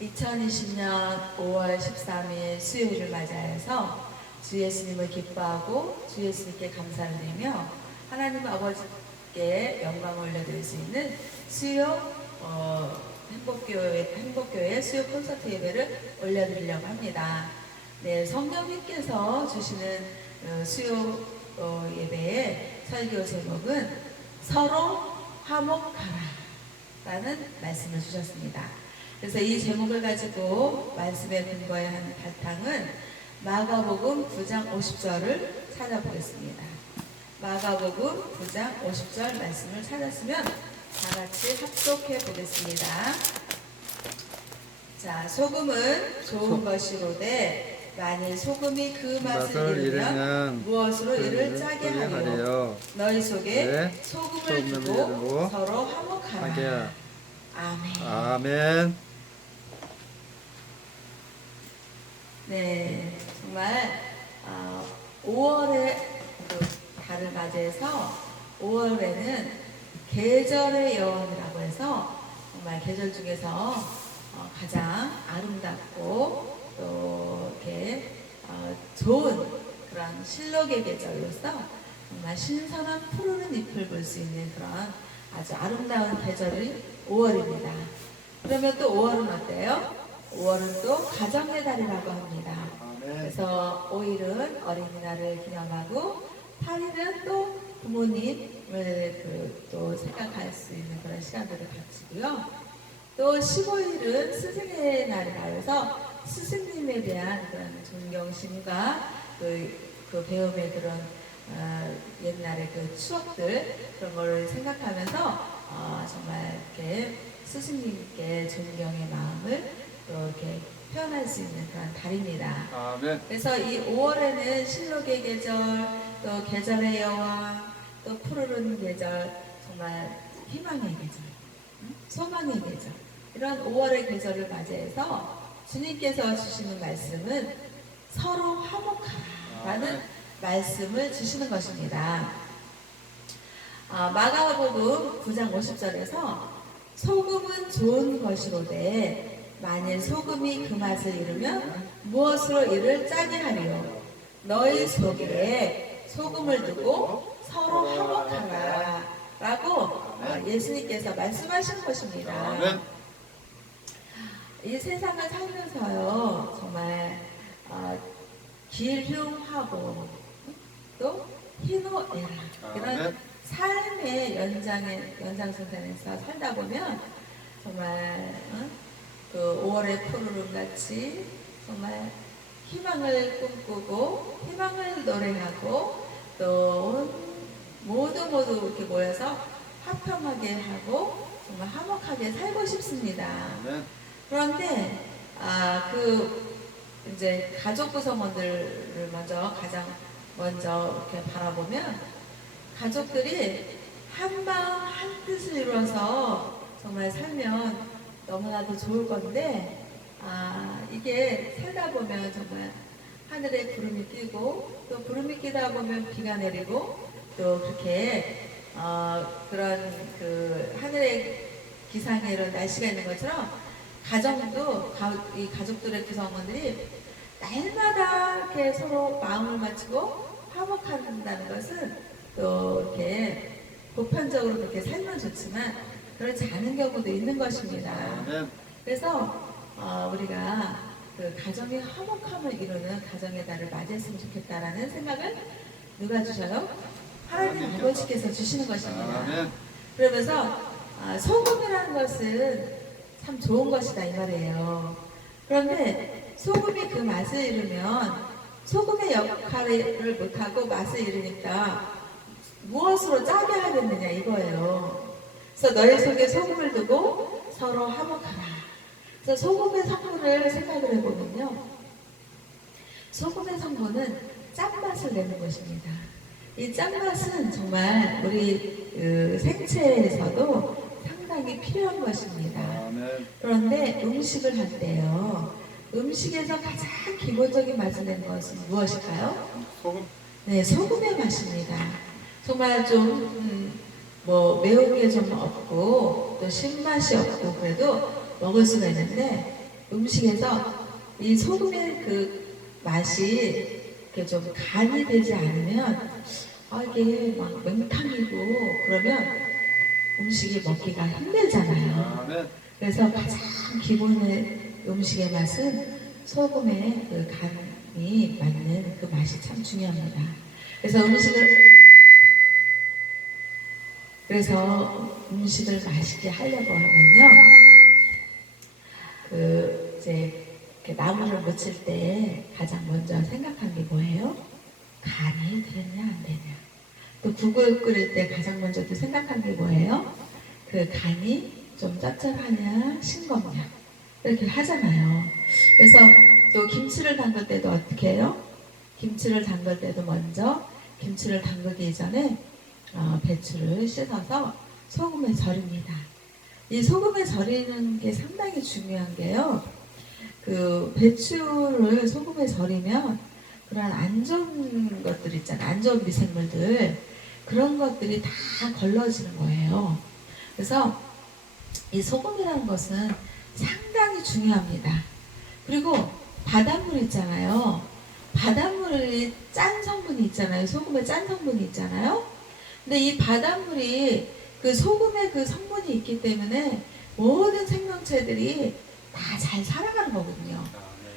2020년 5월 13일 수요일을 맞이하여서 주 예수님을 기뻐하고 주 예수님께 감사를 드리며 하나님 아버지께 영광을 올려드릴 수 있는 수요 행복교회 수요 콘서트 예배를 올려드리려고 합니다. 네, 성령님께서 주시는 수요 예배의 설교 제목은 서로 화목하라 라는 말씀을 주셨습니다. 그래서 이 제목을 가지고 말씀에 근거한 바탕은 마가복음 9장 50절을 찾아보겠습니다. 마가복음 9장 50절 말씀을 찾았으면 다같이 합독해 보겠습니다. 자, 소금은 좋은 것이로되 만일 소금이 그 맛을 잃으면 무엇으로 이를 짜게 하리요. 너희 속에 소금을 두고 서로 화목하라. 아멘. 아멘. 네, 정말 5월의 달을 맞이해서 5월에는 계절의 여왕이라고 해서 정말 계절 중에서 가장 아름답고 또 이렇게 좋은 그런 실록의 계절로서 정말 신선한 푸르른 잎을 볼 수 있는 그런 아주 아름다운 계절이 5월입니다. 그러면 또 5월은 어때요? 5월은 또 가정의 달이라고 합니다. 그래서 5일은 어린이날을 기념하고 8일은 또 부모님을 또 생각할 수 있는 그런 시간들을 가지고요. 또 15일은 스승의 날이라 해서 스승님에 대한 그런 존경심과 그 배움의 그런 옛날의 그 추억들 그런 걸 생각하면서 정말 이렇게 스승님께 존경의 마음을 또 이렇게 표현할 수 있는 그런 달입니다. 아멘. 그래서 이 5월에는 실록의 계절, 또 계절의 여왕, 또 푸르른 계절, 정말 희망의 계절, 소망의 계절, 이런 5월의 계절을 맞이해서 주님께서 주시는 말씀은 서로 화목하라는 말씀을 주시는 것입니다. 마가복음 9장 50절에서 소금은 좋은 것이로되 만일 소금이 그 맛을 잃으면 무엇으로 이를 짜게 하리요. 너희 속에 소금을 두고 서로 화목하라 라고 예수님께서 말씀하신 것입니다. 이 세상을 살면서요 정말 길흉하고 또 희노애락 이런 삶의 연장선상에서 살다 보면 정말 그 5월의 푸르름 같이 정말 희망을 꿈꾸고 희망을 노래하고 또 모두 이렇게 모여서 화평하게 하고 정말 화목하게 살고 싶습니다. 그런데 이제 가족 구성원들을 가장 먼저 이렇게 바라보면 가족들이 한 마음 한 뜻을 이루어서 정말 살면 너무나도 좋을 건데 이게 살다 보면 정말 하늘에 구름이 끼고 또 구름이 끼다 보면 비가 내리고 또 그렇게 그런 그 하늘의 기상에 이런 날씨가 있는 것처럼 가정도 이 가족들의 구성원들이 날마다 이렇게 서로 마음을 맞추고 화목한다는 것은 또 이렇게 보편적으로 그렇게 살면 좋지만 그렇지 않은 경우도 있는 것입니다. 그래서 우리가 그 가정의 화목함을 이루는 가정의 달을 맞이했으면 좋겠다라는 생각을 누가 주셔요? 하나님 아버지께서 주시는 것입니다. 그러면서 소금이라는 것은 참 좋은 것이다 이 말이에요. 그런데 소금이 그 맛을 잃으면 소금의 역할을 못하고 맛을 잃으니까 무엇으로 짜게 하겠느냐 이거예요. 그래서 너희 속에 소금을 두고 서로 화목하라. 그래서 소금의 성분을 생각을 해보면요. 소금의 성분은 짠맛을 내는 것입니다. 이 짠맛은 정말 우리 생체에서도 상당히 필요한 것입니다. 그런데 음식을 할 때요. 음식에서 가장 기본적인 맛을 내는 것은 무엇일까요? 소금? 네, 소금의 맛입니다. 정말 좀 매운 게 좀 없고 또 신맛이 없고 그래도 먹을 수가 있는데 음식에서 이 소금의 그 맛이 이렇게 좀 간이 되지 않으면 이게 막 맹탕이고 그러면 음식이 먹기가 힘들잖아요. 그래서 가장 기본의 음식의 맛은 소금의 그 간이 맞는 그 맛이 참 중요합니다. 그래서 음식을 맛있게 하려고 하면요, 그 이제 이렇게 나물을 무칠 때 가장 먼저 생각한 게 뭐예요? 간이 되냐 안 되냐. 또 국을 끓일 때 가장 먼저 또 생각한 게 뭐예요? 그 간이 좀 짭짤하냐 싱겁냐 이렇게 하잖아요. 그래서 또 김치를 담글 때도 어떻게 해요? 김치를 담글 때도 먼저 김치를 담그기 전에 배추를 씻어서 소금에 절입니다. 이 소금에 절이는 게 상당히 중요한 게요. 그 배추를 소금에 절이면 그런 안 좋은 것들 있잖아요. 안 좋은 미생물들 그런 것들이 다 걸러지는 거예요. 그래서 이 소금이라는 것은 상당히 중요합니다. 그리고 바닷물 있잖아요. 바닷물이 짠 성분이 있잖아요. 소금에 짠 성분이 있잖아요. 근데 이 바닷물이 그 소금에 그 성분이 있기 때문에 모든 생명체들이 다 잘 살아가는 거거든요.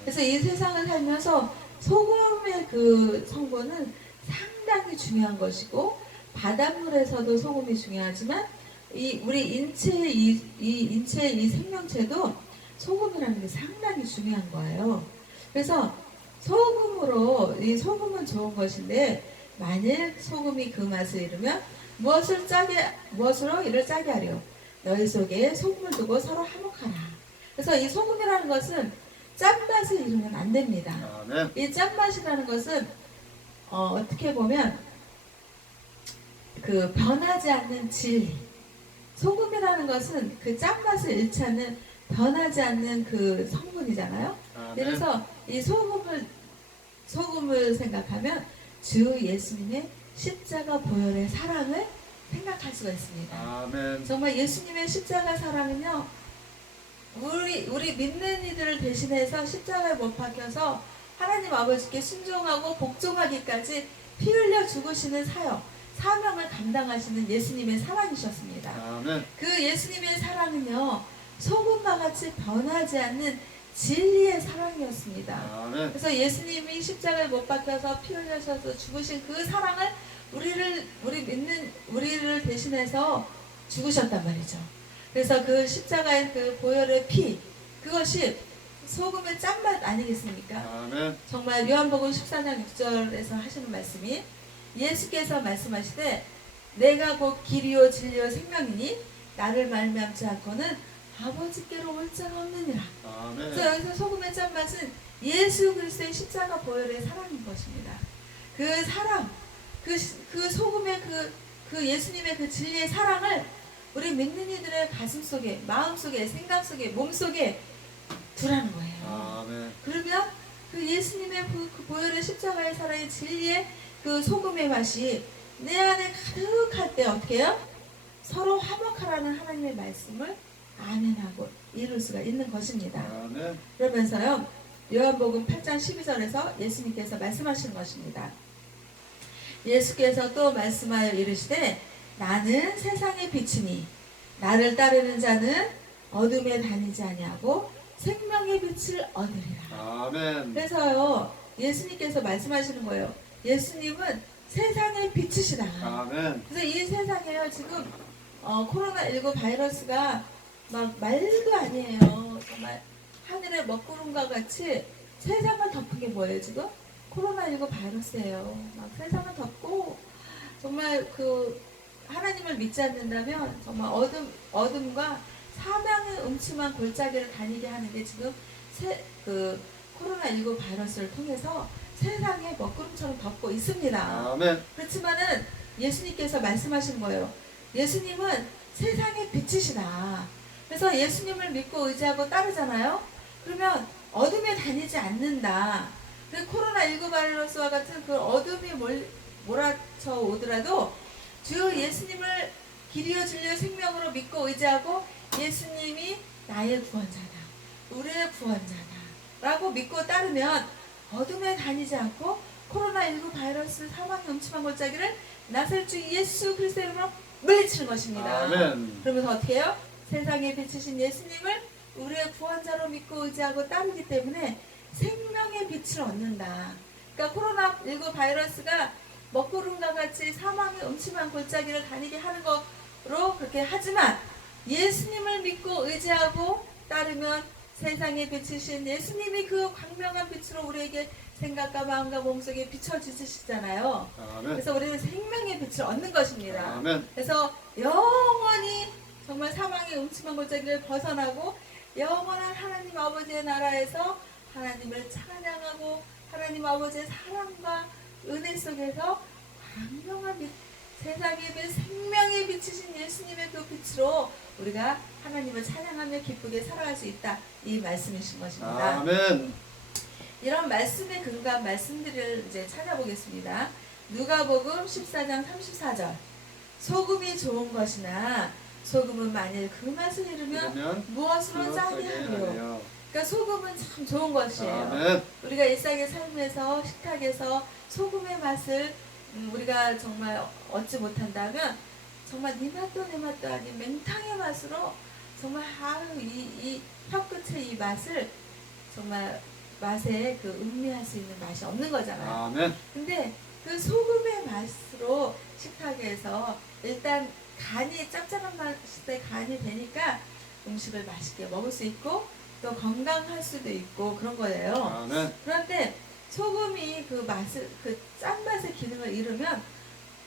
그래서 이 세상을 살면서 소금의 그 성분은 상당히 중요한 것이고 바닷물에서도 소금이 중요하지만 우리 인체의 이 생명체도 소금이라는 게 상당히 중요한 거예요. 그래서 이 소금은 좋은 것인데 만일 소금이 그 맛을 잃으면 무엇으로 이를 짜게 하려 너희 속에 소금을 두고 서로 화목하라. 그래서 이 소금이라는 것은 짠맛을 잃으면 안 됩니다. 이 짠맛이라는 것은 어떻게 보면 그 변하지 않는 진리. 소금이라는 것은 그 짠맛을 잃지 않는 변하지 않는 그 성분이잖아요. 그래서 이 소금을 생각하면 주 예수님의 십자가 보혈의 사랑을 생각할 수가 있습니다. 아멘. 정말 예수님의 십자가 사랑은요, 우리 믿는 이들을 대신해서 십자가에 못 박혀서 하나님 아버지께 순종하고 복종하기까지 피 흘려 죽으시는 사명을 감당하시는 예수님의 사랑이셨습니다. 아멘. 그 예수님의 사랑은요, 소금과 같이 변하지 않는 진리의 사랑이었습니다. 아멘. 그래서 예수님이 십자가에 못 박혀서 피 흘려셔서 죽으신 그 사랑을 우리를 대신해서 죽으셨단 말이죠. 그래서 그 십자가의 그 보혈의 피, 그것이 소금의 짠맛 아니겠습니까? 아멘. 정말 요한복음 14장 6절에서 하시는 말씀이 예수께서 말씀하시되 내가 곧 길이요 진리요 생명이니 나를 말미암지 않고는 아버지께로 올 자가 없느니라. 아멘. 그래서 여기서 소금의 짠맛은 예수 그리스도의 십자가 보혈의 사랑인 것입니다. 그 사랑, 그 소금의 그 예수님의 그 진리의 사랑을 우리 믿는 이들의 가슴 속에, 마음 속에, 생각 속에, 몸 속에 두라는 거예요. 아멘. 그러면 그 예수님의 그 보혈의 십자가의 사랑의 진리의 그 소금의 맛이 내 안에 가득할 때 어떻게 해요? 서로 화목하라는 하나님의 말씀을 아멘하고 이룰 수가 있는 것입니다. 아멘. 그러면서요, 요한복음 8장 12절에서 예수님께서 말씀하시는 것입니다. 예수께서 또 말씀하여 이르시되 나는 세상의 빛이니 나를 따르는 자는 어둠에 다니지 아니하고 생명의 빛을 얻으리라. 아멘. 그래서요, 예수님께서 말씀하시는 거예요. 예수님은 세상의 빛이시다. 아멘. 그래서 이 세상에요, 지금 코로나19 바이러스가 막 말도 아니에요. 정말 하늘의 먹구름과 같이 세상을 덮은 게 뭐예요 지금? 코로나19 바이러스예요. 막 세상을 덮고 정말 그 하나님을 믿지 않는다면 정말 어둠과 사망의 음침한 골짜기를 다니게 하는 게 지금 그 코로나19 바이러스를 통해서 세상에 먹구름처럼 덮고 있습니다. 아멘. 그렇지만은 예수님께서 말씀하신 거예요. 예수님은 세상의 빛이시다. 그래서 예수님을 믿고 의지하고 따르잖아요. 그러면 어둠에 다니지 않는다. 코로나19 바이러스와 같은 그 어둠이 몰아쳐 오더라도 주 예수님을 길이요 진리요 생명으로 믿고 의지하고 예수님이 나의 구원자다. 우리의 구원자다 라고 믿고 따르면 어둠에 다니지 않고 코로나19 바이러스 사망의 음침한 골짜기를 나설주 예수 그리스도의 이름으로 물리치는 것입니다. 아멘. 그러면서 어떻게 해요? 세상에 비추신 예수님을 우리의 구원자로 믿고 의지하고 따르기 때문에 생명의 빛을 얻는다. 그러니까 코로나19 바이러스가 먹구름과 같이 사망의 음침한 골짜기를 다니게 하는 거로 그렇게 하지만 예수님을 믿고 의지하고 따르면 세상에 비추신 예수님이 그 광명한 빛으로 우리에게 생각과 마음과 몸속에 비춰주시잖아요. 아멘. 그래서 우리는 생명의 빛을 얻는 것입니다. 아멘. 그래서 영원히 정말 사망의 음침한 골짜기를 벗어나고 영원한 하나님 아버지의 나라에서 하나님을 찬양하고 하나님 아버지의 사랑과 은혜 속에서 광명한 빛, 세상의 빛, 생명의 빛이신 예수님의 그 빛으로 우리가 하나님을 찬양하며 기쁘게 살아갈 수 있다. 이 말씀이신 것입니다. 아멘. 이런 말씀에 근거한 말씀들을 이제 찾아보겠습니다. 누가복음 14장 34절. 소금이 좋은 것이나 소금은 만일 그 맛을 잃으면 무엇으로 짜게 하려. 그러니까 소금은 참 좋은 것이에요. 아멘. 우리가 일상의 삶에서 식탁에서 소금의 맛을 우리가 정말 얻지 못한다면 정말 네 맛도 내 맛도 아닌 맹탕의 맛으로 정말 이 혀끝의 이 맛을 정말 맛에 그 음미할 수 있는 맛이 없는 거잖아요. 아멘. 근데 그 소금의 맛으로 식탁에서 일단 간이 짭짤한 맛에 간이 되니까 음식을 맛있게 먹을 수 있고 또 건강할 수도 있고 그런 거예요. 아멘. 그런데 소금이 그 맛을 그 짠맛의 기능을 잃으면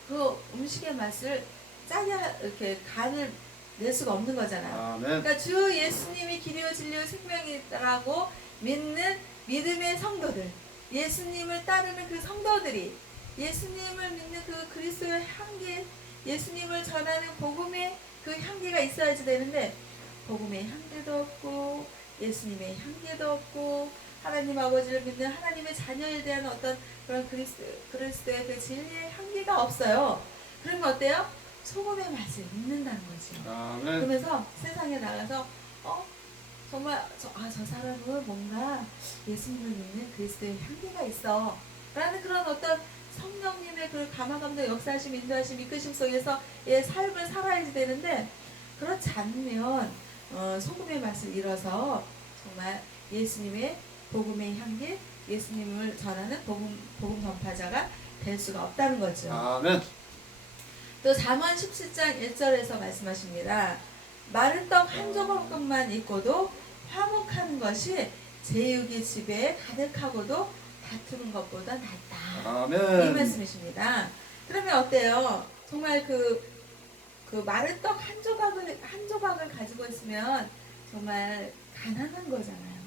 그 음식의 맛을 짜게 이렇게 간을 낼 수가 없는 거잖아요. 아멘. 그러니까 주 예수님이 길이요 진리요 생명이라고 믿는 믿음의 성도들, 예수님을 따르는 그 성도들이 예수님을 믿는 그 그리스도의 향기, 예수님을 전하는 복음의 그 향기가 있어야지 되는데 복음의 향기도 없고 예수님의 향기도 없고 하나님 아버지를 믿는 하나님의 자녀에 대한 어떤 그런 그리스도의 그 진리의 향기가 없어요. 그러면 어때요? 소금의 맛을 잊는다는 거죠. 아멘. 그러면서 세상에 나가서 정말 저 사람은 뭔가 예수님을 믿는 그리스도의 향기가 있어 라는 그런 어떤 성령님의 그 감화감동 역사하심 인도하심 이끄심 속에서 의 삶을 살아야지 되는데 그렇지 않으면 소금의 맛을 잃어서 정말 예수님의 복음의 향기 예수님을 전하는 복음 전파자가 될 수가 없다는 거죠. 아멘. 또 잠언 17장 1절에서 말씀하십니다. 마른 떡 한 조각만 있고도 화목하는 것이 제육이 집에 가득하고도 다투는 것보다 낫다. 아멘. 이 말씀이십니다. 그러면 어때요? 정말 그 마른 떡 한 조각을 가지고 있으면 정말 가난한 거잖아요.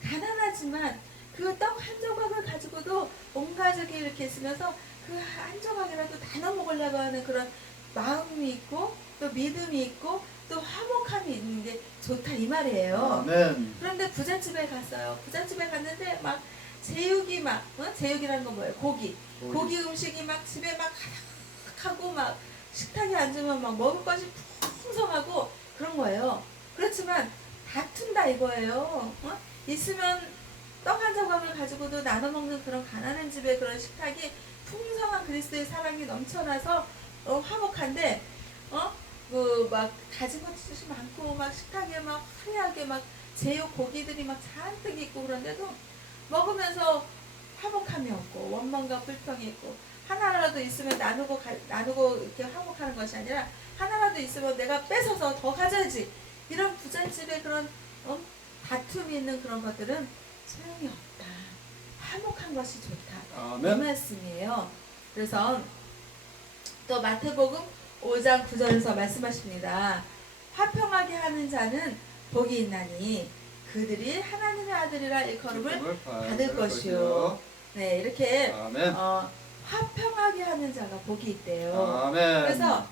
가난하지만 그 떡 한 조각을 가지고도 온 가족이 이렇게 있으면서 그 한 조각이라도 나눠 먹으려고 하는 그런 마음이 있고 또 믿음이 있고 또 화목함이 있는 게 좋다 이 말이에요. 아멘. 그런데 부잣집에 갔어요. 부잣집에 갔는데 막 제육이 제육이라는 건 뭐예요? 고기 음식이 막 집에 막 가득하고 막 식탁에 앉으면 막 먹을 것이 풍성하고 그런 거예요. 그렇지만 다툰다 이거예요. 있으면 떡 한 조각을 가지고도 나눠 먹는 그런 가난한 집의 그런 식탁이 풍성한 그리스도의 사랑이 넘쳐나서 화목한데 그 막 가진 것이 많고 막 식탁에 막 화려하게 막 제육 고기들이 막 잔뜩 있고 그런데도 먹으면서 화목함이 없고 원망과 불평이 있고 하나라도 있으면 나누고 이렇게 화목하는 것이 아니라 하나라도 있으면 내가 뺏어서 더 가져야지 이런 부잣집의 그런 다툼이 있는 그런 것들은 소용이 없다. 화목한 것이 좋다. 아멘. 이 말씀이에요. 그래서 또 마태복음 5장 9절에서 말씀하십니다. 화평하게 하는 자는 복이 있나니 그들이 하나님의 아들이라 일컬음을 받을 것이요. 네, 이렇게 화평하게 하는 자가 복이 있대요. 아멘. 그래서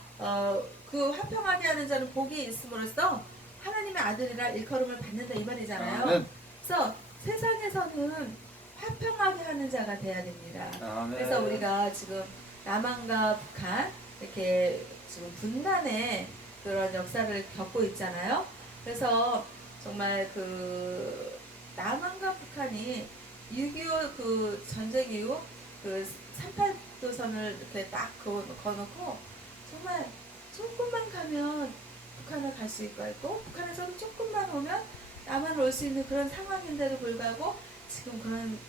그 화평하게 하는 자는 복이 있음으로써 하나님의 아들이라 일컬음을 받는다 이 말이잖아요. 아멘. 그래서 세상에서는 화평하게 하는 자가 돼야 됩니다. 아멘. 그래서 우리가 지금 남한과 북한 이렇게 지금 분단의 그런 역사를 겪고 있잖아요. 그래서 정말 그 남한과 북한이 6.25 그 전쟁 이후 그 38도선을 이렇게 딱 거놓고 정말 조금만 가면 북한을 갈 수 있고 북한에서도 조금만 오면 남한을 올 수 있는 그런 상황인데도 불구하고 지금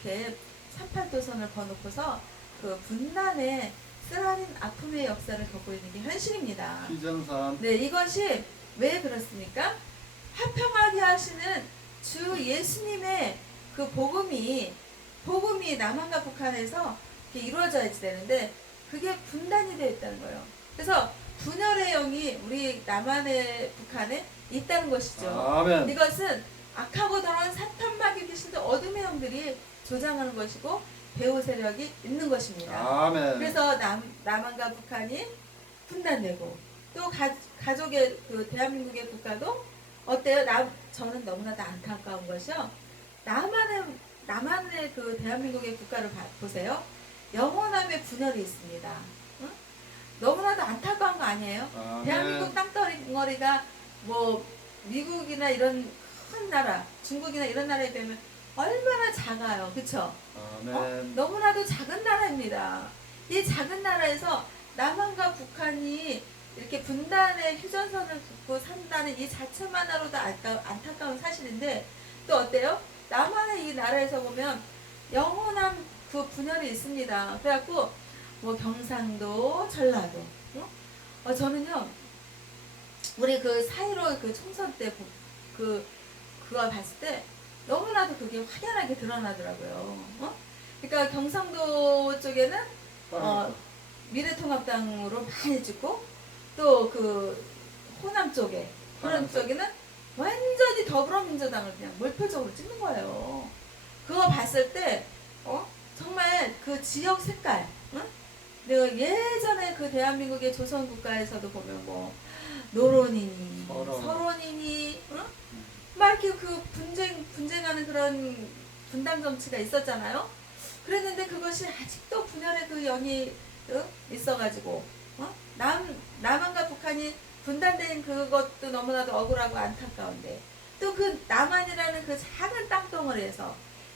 그렇게 38도선을 거놓고서 그 분단의 쓰라린 아픔의 역사를 겪고 있는 게 현실입니다. 휴전선. 네, 이것이 왜 그렇습니까? 화평하게 하시는 주 예수님의 그 복음이 남한과 북한에서 이렇게 이루어져야지 되는데 그게 분단이 되어 있다는 거예요. 그래서 분열의 영이 우리 남한의 북한에 있다는 것이죠. 아멘. 이것은 악하고 더러운 사탄 마귀 귀신들 어둠의 영들이 조장하는 것이고 배후 세력이 있는 것입니다. 아멘. 그래서 남한과 북한이 분단되고 또 가족의 그 대한민국의 국가도 어때요? 저는 너무나도 안타까운 것이요. 남한의 그 대한민국의 국가를 보세요. 영원함의 분열이 있습니다. 응? 너무나도 안타까운 거 아니에요? 아멘. 대한민국 땅덩어리가 뭐 미국이나 이런 큰 나라, 중국이나 이런 나라에 비하면 얼마나 작아요. 그쵸? 아멘. 너무나도 작은 나라입니다. 이 작은 나라에서 남한과 북한이 이렇게 분단의 휴전선을 긋고 산다는 이 자체만으로도 안타까운 사실인데 또 어때요? 남한의 이 나라에서 보면 영원한 그 분열이 있습니다. 그래갖고 뭐 경상도, 전라도. 저는요 우리 그 4.15 그 총선 때 그거 봤을 때 너무나도 그게 확연하게 드러나더라고요. 그러니까 경상도 쪽에는 미래통합당으로 많이 찍고 또 그 호남 쪽에 그런 쪽에는 완전히 더불어민주당을 그냥 몰표적으로 찍는 거예요. 그거 봤을 때 정말 그 지역 색깔 내가 예전에 그 대한민국의 조선 국가에서도 보면 뭐 노론이니 서론이니 막 이렇게 그 분쟁하는 그런 분단 정치가 있었잖아요. 그랬는데 그것이 아직도 분열의 그 영이 있어가지고 남한과 북한이 분단된 그것도 너무나도 억울하고 안타까운데 또 그 남한이라는 그 작은 땅덩어리에서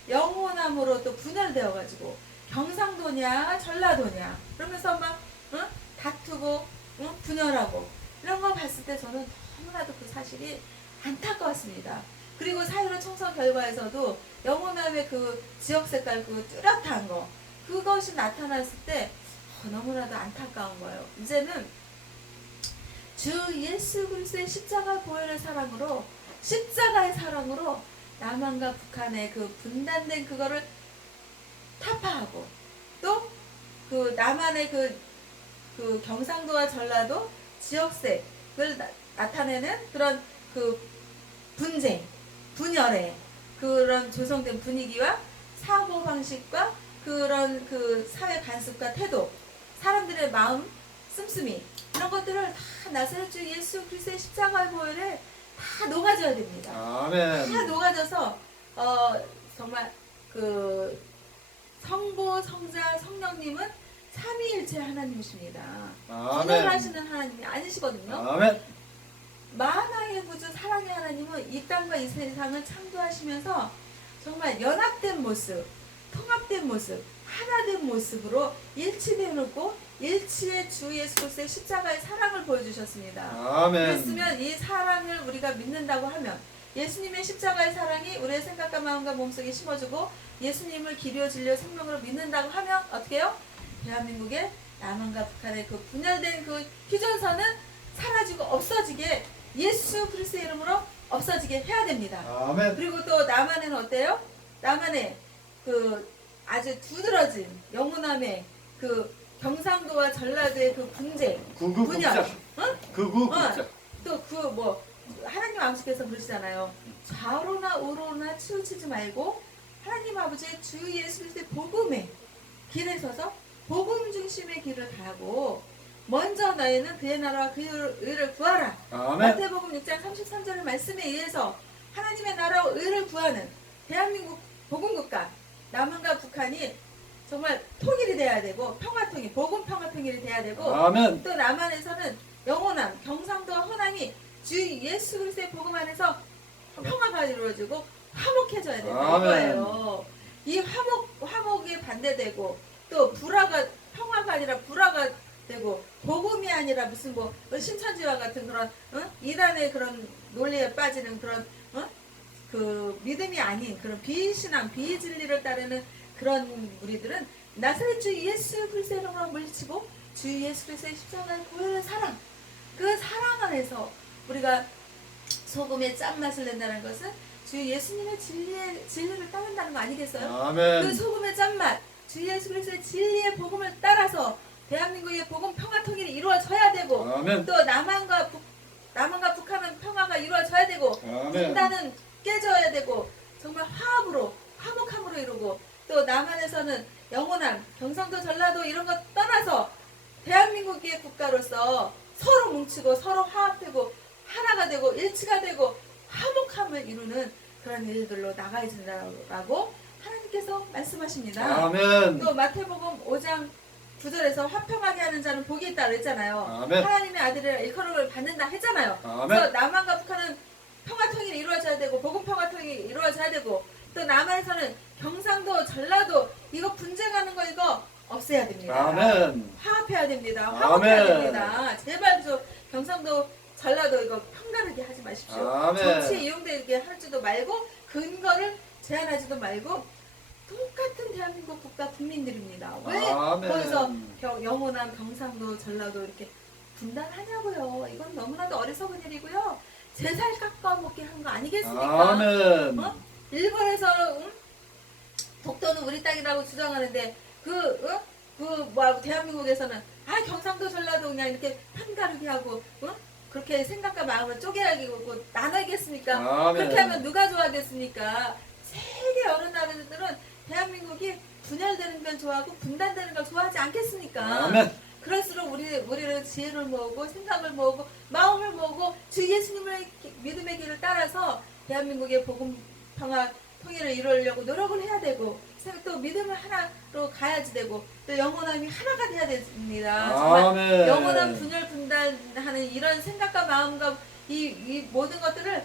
영원함으로 또 분열되어가지고 경상도냐 전라도냐 그러면서 막 다투고 분열하고 이런 거 봤을 때 저는 너무나도 그 사실이 안타까웠습니다. 그리고 4.15 총선 결과에서도 영호남의 그 지역 색깔 그 뚜렷한 거 그것이 나타났을 때 너무나도 안타까운 거예요. 이제는 주 예수 그리스도의 십자가 보혈의 사랑으로 십자가의 사랑으로 남한과 북한의 그 분단된 그거를 타파하고 또 그 남한의 그 경상도와 전라도 지역색을 나타내는 그런 그 분쟁, 분열의 그런 조성된 분위기와 사고 방식과 그런 그 사회 간섭과 태도, 사람들의 마음, 씀씀이 이런 것들을 다 나사렛주 예수 그리스도의 십자가의 보혈에 다 녹아져야 됩니다. 아멘. 다 녹아져서 정말 그 성부, 성자, 성령님은 삼위일체 하나님이십니다. 분열을 하시는 하나님이 아니시거든요. 아멘. 만왕의 구주 사랑의 하나님은 이 땅과 이 세상을 창조하시면서 정말 연합된 모습, 통합된 모습, 하나된 모습으로 일치되어놓고 일치의 주 예수 그리스도의 십자가의 사랑을 보여주셨습니다. 아멘. 그랬으면 이 사랑을 우리가 믿는다고 하면 예수님의 십자가의 사랑이 우리의 생각과 마음과 몸속에 심어주고 예수님을 길이요 진리요 생명으로 믿는다고 하면 어떻게 해요? 대한민국의 남한과 북한의 그 분열된 그 휴전선은 사라지고 없어지게 예수 그리스도의 이름으로 없어지게 해야 됩니다. 아멘. 그리고 또 남한에는 어때요? 남한에 그 아주 두드러진 영호남의 그 경상도와 전라도의 그 분쟁, 분열, 극우국자. 또 그 뭐 하나님 아버지께서 그러시잖아요. 좌우로나 우로나 치우치지 말고 하나님 아버지의 주 예수 그리스도의 복음의 길에 서서 복음 중심의 길을 가고 먼저 너희는 그의 나라와 그의 의를 구하라. 아멘. 마태복음 6장 33절의 말씀에 의해서 하나님의 나라와 의를 구하는 대한민국 복음국가 남한과 북한이 정말 통일이 돼야 되고 평화통일, 복음 평화통일이 돼야 되고 아멘. 또 남한에서는 영호남, 경상도와 호남이 주 예수 그리스도의 복음 안에서 평화가 이루어지고 화목해져야 되는 아멘. 거예요. 이 화목이 반대되고 또 평화가 아니라 불화가 되고 복음이 아니라 무슨 뭐 신천지와 같은 그런 이단의 그런 논리에 빠지는 그런 그 믿음이 아닌 그런 비신앙 비진리를 따르는 그런 우리들은 나사렛 주 예수 그리스도의 이름으로 물리치고 주 예수 그리스도의 십자가의 보혈의 사랑 그 사랑 안에서 우리가 소금의 짠맛을 낸다는 것은 주 예수님의 진리를 따른다는 거 아니겠어요? 아멘. 그 소금의 짠맛 주 예수 그리스도의 진리의 복음을 따라서 대한민국의 복음 평화 통일이 이루어져야 되고 아멘. 또 남한과 북한은 평화가 이루어져야 되고 아멘. 분단은 깨져야 되고 정말 화목함으로 이루고 또 남한에서는 영원한 경상도 전라도 이런 것 떠나서 대한민국의 국가로서 서로 뭉치고 서로 화합되고 하나가 되고 일치가 되고 화목함을 이루는 그런 일들로 나가야 된다라고 하나님께서 말씀하십니다. 아멘. 또 마태복음 5장 9절에서 화평하게 하는 자는 복이 있다 그랬잖아요. 아멘. 하나님의 아들이라 일컬음을 받는다 했잖아요. 아멘. 그래서 남한과 북한은 평화 통일이 이루어져야 되고 복음 평화 통일이 이루어져야 되고 또 남한에서는 경상도 전라도 이거 분쟁하는 거 이거 없애야 됩니다. 아멘. 화합해야 됩니다. 화목해야 아멘. 됩니다. 제발 좀 경상도 전라도 이거 편가르게 하지 마십시오. 아멘. 정치에 이용되게 할지도 말고 근거를 제한하지도 말고 똑같은 대한민국 국가 국민들입니다. 왜 아멘. 거기서 영원한 경상도 전라도 이렇게 분단하냐고요. 이건 너무나도 어리석은 일이고요. 제 살 깎아먹게 한 거 아니겠습니까? 아멘. 일본에서 독도는 우리 땅이라고 주장하는데 대한민국에서는 경상도 전라도 그냥 이렇게 편가르기 하고 그렇게 생각과 마음을 쪼개야겠고 나눠야겠습니까? 아멘. 그렇게 하면 누가 좋아하겠습니까? 세계 여러 나라들은 대한민국이 분열되는 걸 좋아하고 분단되는 걸 좋아하지 않겠습니까? 아멘. 그럴수록 우리는 지혜를 모으고 생각을 모으고 마음을 모으고 주 예수님의 믿음의 길을 따라서 대한민국의 복음 평화 통일을 이루려고 노력을 해야 되고 또 믿음을 하나로 가야지 되고 또 영원함이 하나가 돼야 됩니다. 정말 아멘. 영원한 분열 분단하는 이런 생각과 마음과 이 모든 것들을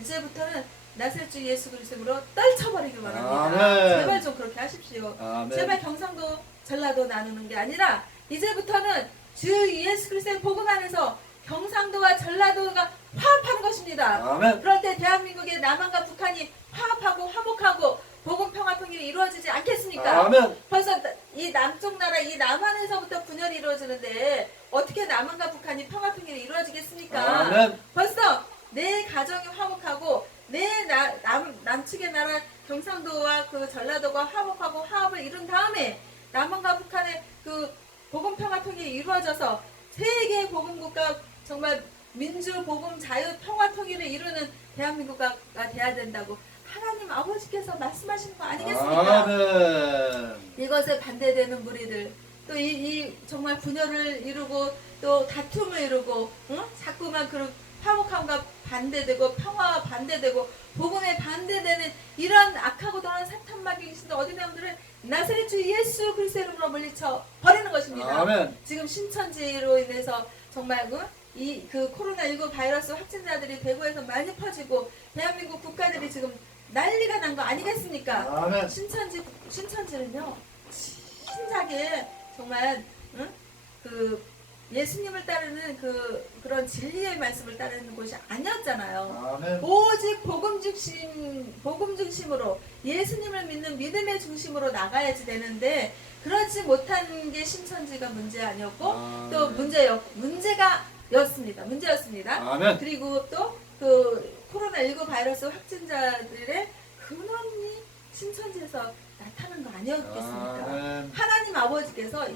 이제부터는 나사렛 주 예수 그리스도로 떨쳐버리기 바랍니다. 아멘. 제발 좀 그렇게 하십시오. 아멘. 제발 경상도 전라도 나누는 게 아니라 이제부터는 주 예수 그리스도의 복음 안에서 경상도와 전라도가 화합하는 것입니다. 아멘. 그럴 때 대한민국의 남한과 북한이 화합하고 화목하고 복음 평화 통일이 이루어지지 않겠습니까? 아멘. 벌써 이 남쪽 나라 이 남한에서부터 분열이 이루어지는데 어떻게 남한과 북한이 평화 통일이 이루어지겠습니까? 아멘. 벌써 내 가정이 화목하고 내 남측의 나라 경상도와 그 전라도가 화목하고 화합을 이룬 다음에 남한과 북한의 그 복음 평화 통일이 이루어져서 세계 복음 국가 정말 민주 복음 자유 평화 통일을 이루는 대한민국가 돼야 된다고 하나님 아버지께서 말씀하시는 거 아니겠습니까? 아멘. 이것에 반대되는 무리들 또 이 정말 분열을 이루고 또 다툼을 이루고 자꾸만 그런 화목함과 반대되고 평화와 반대되고 복음에 반대되는 이런 악하고 더한 사탄 마귀 귀신들 어디명들을 나사렛 주 예수 그리스도의 이름으로 물리쳐 버리는 것입니다. 아멘. 지금 신천지로 인해서 정말 그 코로나19 바이러스 확진자들이 대구에서 많이 퍼지고 대한민국 국가들이 지금 난리가 난 거 아니겠습니까? 아멘. 신천지는요 신작에 정말 그 예수님을 따르는 그런 진리의 말씀을 따르는 곳이 아니었잖아요. 아멘. 오직 복음 중심으로 예수님을 믿는 믿음의 중심으로 나가야지 되는데 그렇지 못한 게 신천지가 문제 아니었고 또 문제였습니다. 아멘. 그리고 또 그 코로나19 바이러스 확진자들의 근원이 신천지에서 나타난 거 아니었겠습니까? 아멘. 하나님 아버지께서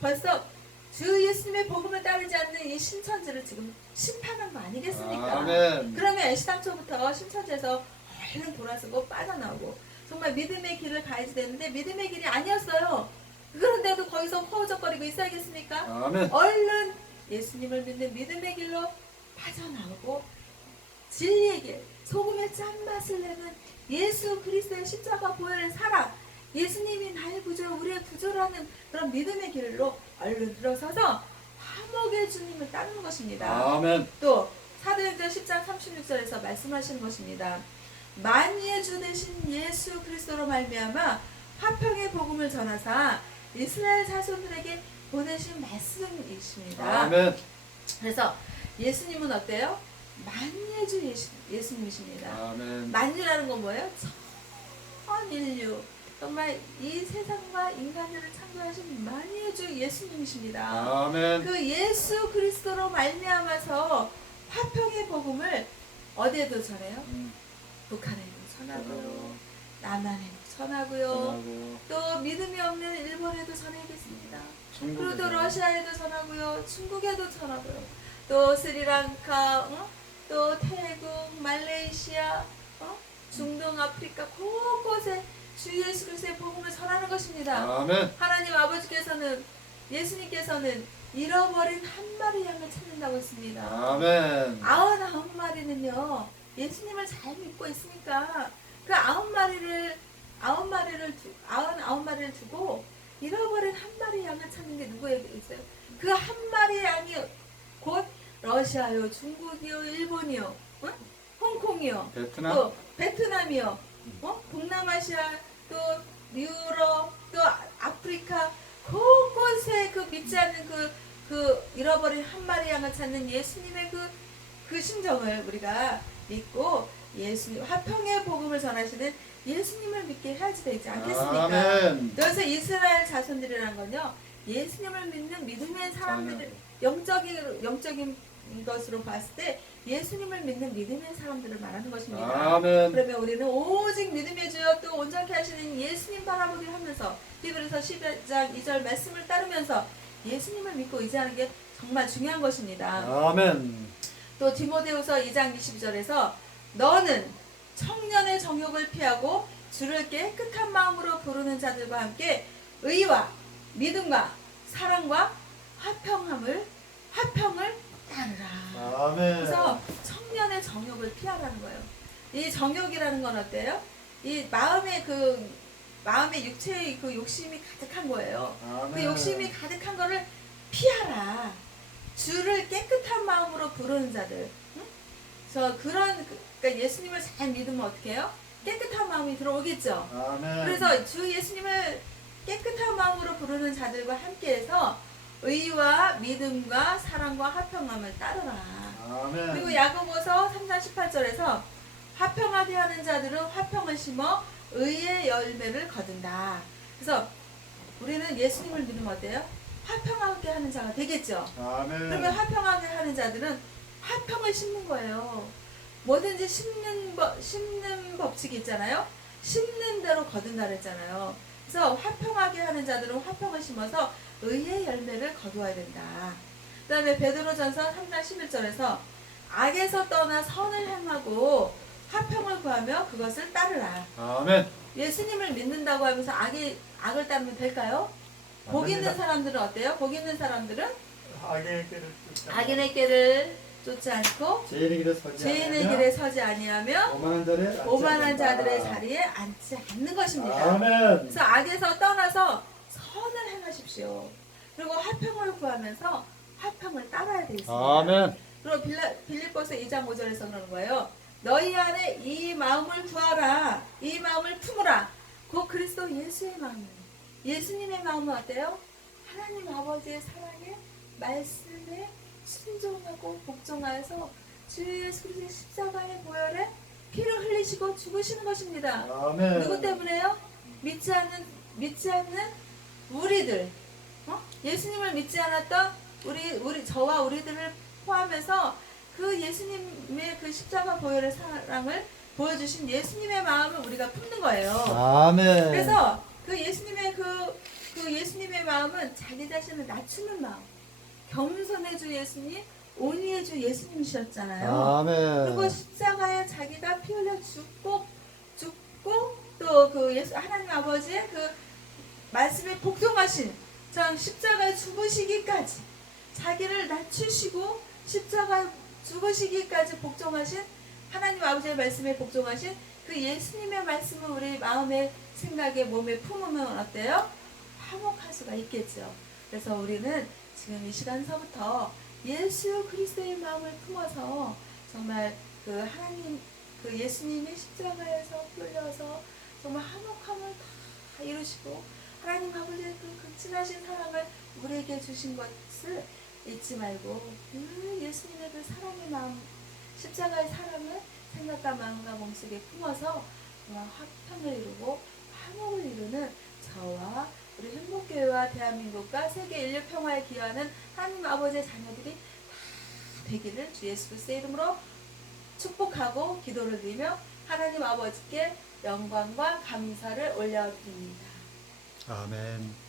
벌써 주 예수님의 복음을 따르지 않는 이 신천지를 지금 심판한 거 아니겠습니까? 아멘. 그러면 애시당초부터 신천지에서 얼른 돌아서고 빠져나오고 정말 믿음의 길을 가야지 되는데 믿음의 길이 아니었어요. 그런데도 거기서 허우적거리고 있어야겠습니까? 아멘. 얼른 예수님을 믿는 믿음의 길로 빠져나오고 진리의 길, 소금의 짠맛을 내는 예수 그리스도의 십자가 보혈의 사랑, 예수님이 나의 구주, 우리의 구주라는 그런 믿음의 길로 얼른 들어서서 화목의 주님을 따르는 것입니다. 아멘. 또 사도행전 10장 36절에서 말씀하시는 것입니다. 만유의 주 되신 예수 그리스도로 말미암아 화평의 복음을 전하사 이스라엘 자손들에게 보내신 말씀이십니다. 아멘. 그래서 예수님은 어때요? 만유의 주 예수님이십니다. 아멘. 만유라는 건 뭐예요? 전 인류, 정말 이 세상과 인간들을 창조하신 만유의 주 예수님이십니다. 아멘. 그 예수 그리스도로 말미암아서 화평의 복음을 어디에도 전해요? 북한에도 전하고요, 남한에도 전하고요, 또 믿음이 없는 일본에도 전하겠습니다. 그리고 또 러시아에도 전하고요, 중국에도 전하고요, 또 스리랑카, 또 태국, 말레이시아, 중동, 아프리카 곳곳에 주 예수 그리스도의 복음을 전하는 것입니다. 아멘. 하나님 아버지께서는, 예수님께서는 잃어버린 한 마리 양을 찾는다고 했습니다. 아멘. 99마리는요 예수님을 잘 믿고 있으니까 그 99마리를 두고 잃어버린 한 마리 양을 찾는 게 누구에게 있어요? 그 한 마리 양이 곧 러시아요, 중국이요, 일본이요, 홍콩이요, 베트남. 또 베트남이요, 동남아시아, 또 유럽, 또 아프리카 곳곳에 그 믿지 않는 그 잃어버린 한 마리 양을 찾는 예수님의 그 심정을 우리가 믿고 예수님 화평의 복음을 전하시는 예수님을 믿게 해야지 되지 않겠습니까? 아멘. 그래서 이스라엘 자손들이라는 건요 예수님을 믿는 믿음의 사람들, 영적인 것으로 봤을 때 예수님을 믿는 믿음의 사람들을 말하는 것입니다. 아멘. 그러면 우리는 오직 믿음의 주여 또 온전케 하시는 예수님 바라보기를 하면서 히브리서 11장 2절 말씀을 따르면서 예수님을 믿고 의지하는 게 정말 중요한 것입니다. 아멘. 또 디모데후서 2장 22절에서 너는 청년의 정욕을 피하고 주를 깨끗한 마음으로 부르는 자들과 함께 의와 믿음과 사랑과 화평을 따르라. 아멘. 그래서 청년의 정욕을 피하라는 거예요. 이 정욕이라는 건 어때요? 이 마음의 육체의 그 욕심이 가득한 거예요. 아멘. 그 욕심이 가득한 거를 피하라. 주를 깨끗한 마음으로 부르는 자들. 그래서 그러니까 예수님을 잘 믿으면 어떻게 해요? 깨끗한 마음이 들어오겠죠. 아멘. 그래서 주 예수님을 깨끗한 마음으로 부르는 자들과 함께해서 의와 믿음과 사랑과 화평함을 따르라. 아멘. 그리고 야고보서 3장 18절에서 화평하게 하는 자들은 화평을 심어 의의 열매를 거둔다. 그래서 우리는 예수님을 믿으면 어때요? 화평하게 하는 자가 되겠죠. 아멘. 그러면 화평하게 하는 자들은 화평을 심는 거예요. 뭐든지 심는 법칙이 있잖아요. 심는 대로 거둔다 그랬잖아요. 그래서 화평하게 하는 자들은 화평을 심어서 의의 열매를 거두어야 된다. 그 다음에 베드로전서 3장 11절에서 악에서 떠나 선을 행하고 화평을 구하며 그것을 따르라. 아멘. 예수님을 믿는다고 하면서 악을 따르면 될까요? 복 있는 사람들은 어때요? 복 있는 사람들은 악인의 길을 쫓지 않고 죄인의 길에 서지 아니하며 오만한 자들의 자리에 앉지 않는 것입니다. 아멘. 그래서 악에서 떠나서 선을 행하십시오. 그리고 화평을 구하면서 화평을 따라야 되겠습니다. 아멘. 그리고 빌립보서 2장 5절에서 그러는 거예요. 너희 안에 이 마음을 두어라. 이 마음을 품으라. 그 그리스도 예수의 마음이에요. 예수님의 마음은 어때요? 하나님 아버지의 사랑에 말씀에 순종하고 복종하여서 주 예수 그리스도의 십자가의 보혈에 피를 흘리시고 죽으시는 것입니다. 아멘. 누구 때문에요? 믿지 않는 우리들, 예수님을 믿지 않았던 저와 우리들을 포함해서 그 예수님의 그 십자가 보혈의 사랑을 보여주신 예수님의 마음을 우리가 품는 거예요. 아멘. 그래서 그 예수님의 그 예수님의 마음은 자기 자신을 낮추는 마음. 겸손의 주 예수님, 온유의 주 예수님이셨잖아요. 아멘. 그리고 십자가에 자기가 피 흘려 죽고 또 그 하나님 아버지의 그 말씀에 복종하신 참 십자가에 죽으시기까지 자기를 낮추시고 십자가에 죽으시기까지 복종하신 하나님 아버지의 말씀에 복종하신 그 예수님의 말씀을 우리 마음에 생각에 몸에 품으면 어때요? 화목할 수가 있겠죠. 그래서 우리는 지금 이 시간서부터 예수 그리스도의 마음을 품어서 정말 그 하나님, 그 예수님이 십자가에서 끌려서 정말 한옥함을 다 이루시고 하나님 아버지의 그 극진하신 사랑을 우리에게 주신 것을 잊지 말고 그 예수님의 그 사랑의 마음, 십자가의 사랑을 생각과 마음과 몸속에 품어서 정말 화평을 이루고 화목을 이루는 저와 우리 행복교회와 대한민국과 세계 인류 평화에 기여하는 하나님 아버지의 자녀들이 다 되기를 주 예수 그리스도의 이름으로 축복하고 기도를 드리며 하나님 아버지께 영광과 감사를 올려드립니다. 아멘.